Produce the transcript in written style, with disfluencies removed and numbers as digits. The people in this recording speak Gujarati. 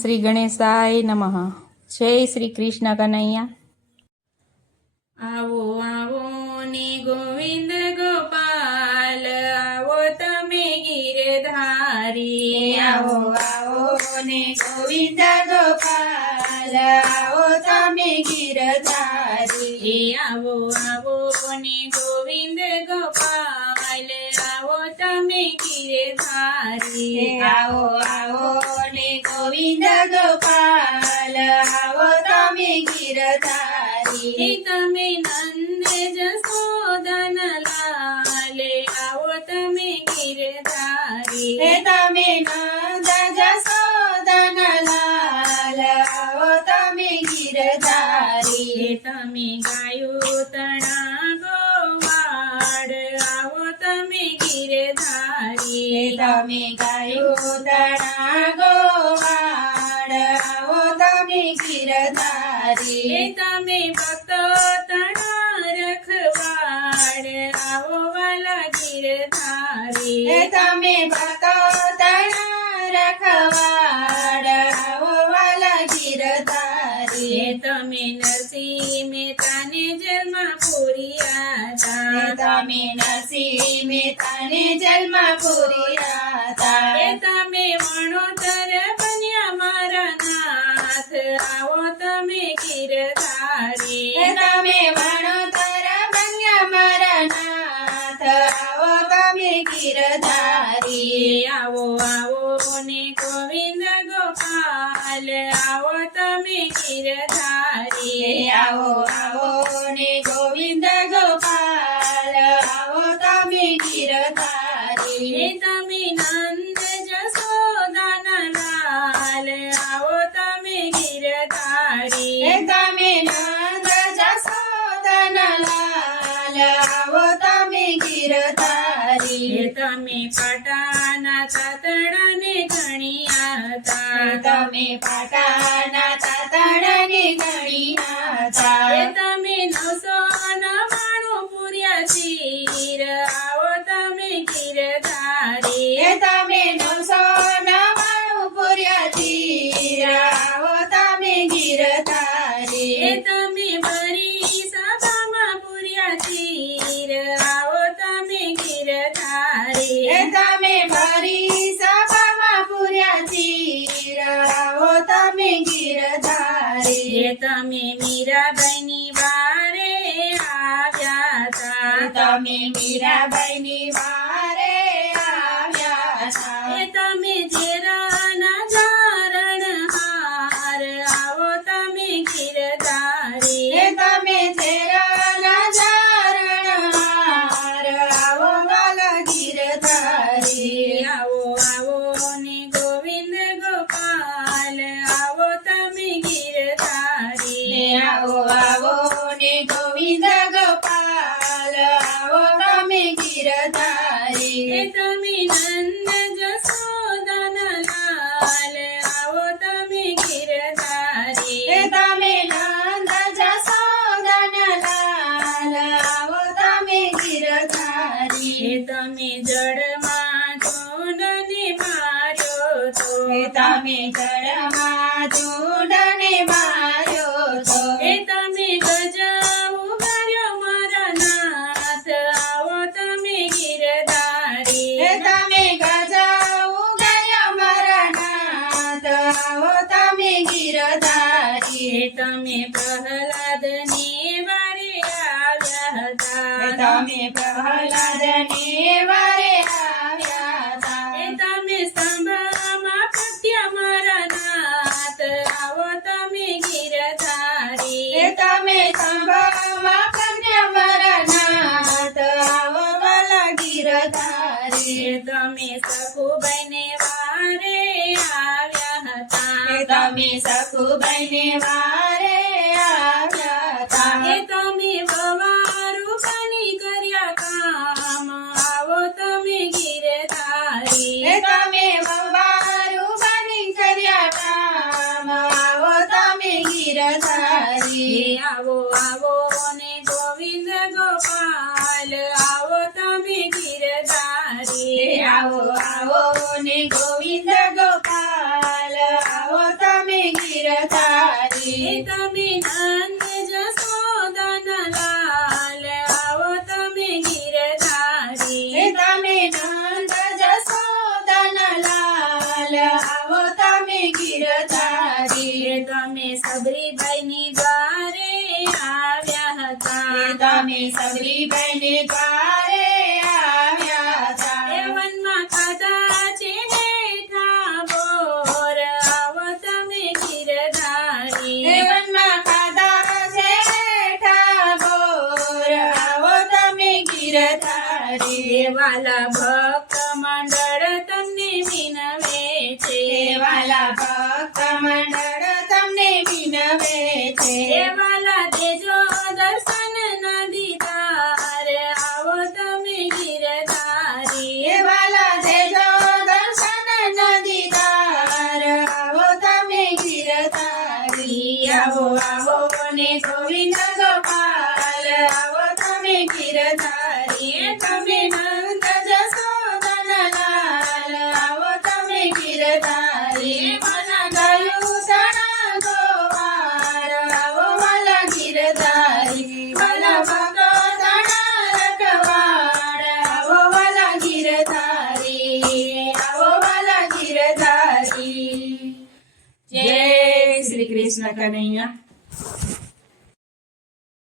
શ્રી ગણેશાય નમઃ. જય શ્રી કૃષ્ણ કનૈયા. આવો આવો ને ગોવિંદ ગોપાલ, આવો તમે ગિરધારી. આવો આવો ને ગોવિંદ ગોપાલ, આવો તમે ગિરધારી. આવો આવો ને ગોવિંદ ગોપાલ, આવો તમે ગિરધારી. આવો આવો ને ગોવિંદ ગોપાલ, આવો તમે ગિરધારી. તમે નંદ જશોદન લાલ, આવો તમે ગિરધારી. તમે નંદ જશોદન લાલ, આવો તમે ગિરધારી. તમે ગાયો તણા ગોવાડ, આવો તમે ગિરધારી. તમે ગાયો તણા ગોવાળ, આવો તમે ગિરધારી. તમે ભક્તો તણા રખવાડ, આવો વાલા ગિરધારી. તમે ભક્તો તણા રખવાડ, આવો વાલા ગિરધારી. તમે નરસિંહ મહેતાને જેલમાં પૂર્યા હતા. તમે નરસિંહ મહેતાને જેલમાં પૂર્યા હતા. તમે વણોતર બન્યા મારા નાથ, આવો તમે ગિરધારી. તમે વણોતર બન્યા મારા નાથ, આવો તમે ગિરધારી. આવો આવો ને ગોવિંદ ગોપાલ, આવો તમે ગિરધારી. આવો આવો ને ગોવિંદ ગોપાલ, આવો તમે ગિરધારી. તમે નંદ જશોદાના લાલ, આવો તમે ગિરધારી. તમે નંદ જશોદન લાલ, આવો તમે ગિરધારી. તમે પાટાના તાતણાને ગણ્યા હતા. તમે પાટાના તાતણને ગણ્યા હતા. તમે 999 પૂર્યા ચીર, આવો તમે ગિરધારી. તમે 999 પૂર્યા ચીર, આવો તમે ગિરધારી. તમે ભરી સભામાં પૂર્યા ચીર, આવો તમે ગિરધારી. તમે ભરી સભામાં પૂર્યા ચીર, આવો તમે ગિરધારી. તમે મીરાબાઈની વારે આવ્યા હતા. તમે મીરાબાઈની વારે આવ્યા હતા. તમે ઝેરાના ઝારણ હાર, આવો તમે ગિરધારી. તમે ઝેરાના ઝારણ હાર, આવો વાલા ગિરધારી. આવો આવો ને ગોવિંદ ગોપાલ, આવો તમે ગિરધારી. આવો આવો ને ગોવિંદ ગોપાલ, આવો તમે ગિરધારી. તમે નંદ જશોદાના લાલ, આવો તમે ગિરધારી. તમે નંદ જશોદન લાલ, આવો તમે ગિરધારી. તમે જળમાં જોનને માર્યો તો. તમે જળમાં જોડને માર્યો તો. તમે ગજા ઉગાર્યો મારા નાથ, આવો તમે ગિરધારી. તમે ગજા ઉગાર્યા મારા નાથ, આવો તમે ગિરધારી. તમે પ્રહલાદને વારે આવ્યા હતા. તમે પ્રહલાદને વારે આવ્યા હતા. તમે સ્તંભમાં પત્યા મારા નાથ, આવો તમે ગિરધારી. તમે સંભવમાં કન્યા મારા નાથ, આવો વાલા ગિરધારી. તમે સખુબાઈને વારે આવ્યા હતા. તમે સખુબાઈને વારે આવ્યા હતા. તમે વવારુપાની કર્યા કામ, આવો તમે ગિરધારી. તમે વવારું બની કર્યા કામ, આવો તમે ગિરધારી. આવો આવો ને ગોવિંદ ગોપાલ, આવો તમે ગિરધારી. આવો આવો ને ગોવિંદ ગોપાલ, આવો તમે તમે સબરી બહેને દ્વારે આવ્યા તા એ વનમાં ખાધા છે હેઠા બોર આવો તમે ગીરધારી દેવનમાં ખાધા છે હેઠા બોર આવો તમે ગીરધારી દેવાલા ભક્ત મંડળ તમને વિનવે છે દેવાલા ભક્ત મંડળ તમને વિનવે છે દેવાલા દેજો દર્શન ના દીદાર આવો તમે ગીરધારી દેવાલા દેજો દર્શન ન દીદાર આવો તમે ગીરધારી આવો આવો ને ગોવિંદ ગોપાલ આવો તમે ગીરધારી તમે નંદ જશોદનલાલ આવો તમે ગીરધારી મન ગયું સણા ગોવાર આવો વાલા ગીરધારી વાલા ભક્તો સણા રખવાડ આવો વાલા ગીરધારી આવો વાલા ગીરધારી જય શ્રી કૃષ્ણ કનૈયા